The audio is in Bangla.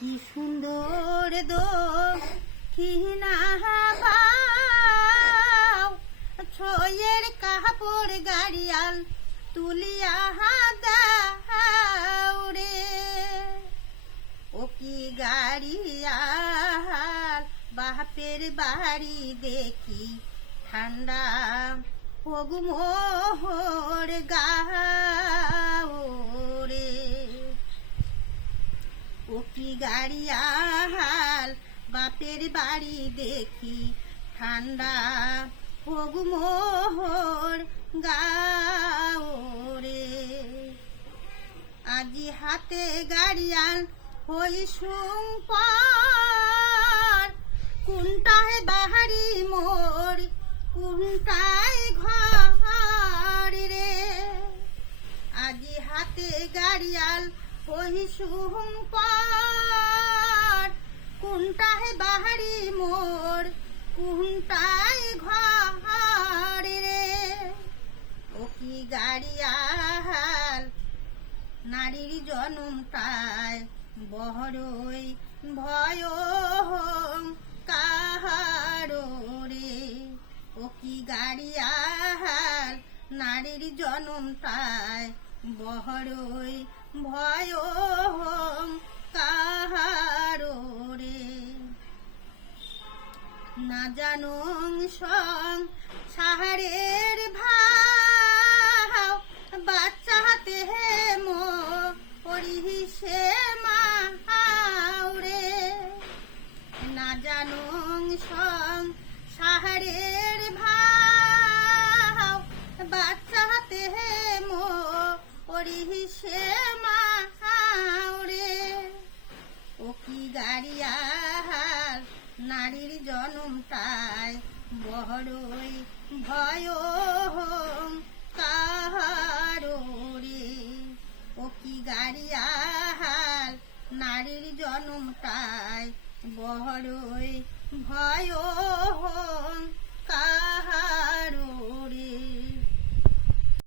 কি সুন্দর দক্ষিণা বাও, ছয়ের কাপড় গাড়িয়াল তুলিয়া দাও রে। ও কি গাড়িয়াল বাপের বাড়ি দেখি ঠান্ডা হোক মোহর গাও রে। ও কি গাড়িয়াল বাপের বাড়ি দেখি ঠান্ডা হোক মোহর গাও রে। আজি হাতে গাড়িয়াল হই সুম্পর, কোনটায় বাহারি মোর কোনটায় ঘর রে। আজি হাতে গাড়িয়াল হই সুম্পর, কোনটায় বাহারি মোর কোনটায় ঘর রে। ও কি গাড়িয়াল নারীর জনমটায় বহরই ভয় কাহারো রে। ও কি গাড়িয়াল নারীর জনমটায় বহরই ভয় কাহারো রে। না জানং সং সাহারের ভাও, বাচ্চা হাতে মরি সে মাও রে। না জানং সং সাহারের ভাও, বাচ্চা হাতে মরি সে মাও রে। ও কি গাড়িয়াল নারীর জনমটায় বহরই ভয় কাহারো রে। ও কি গাড়িয়াল নারীর জনমটায় বহরই ভয় কাহারো।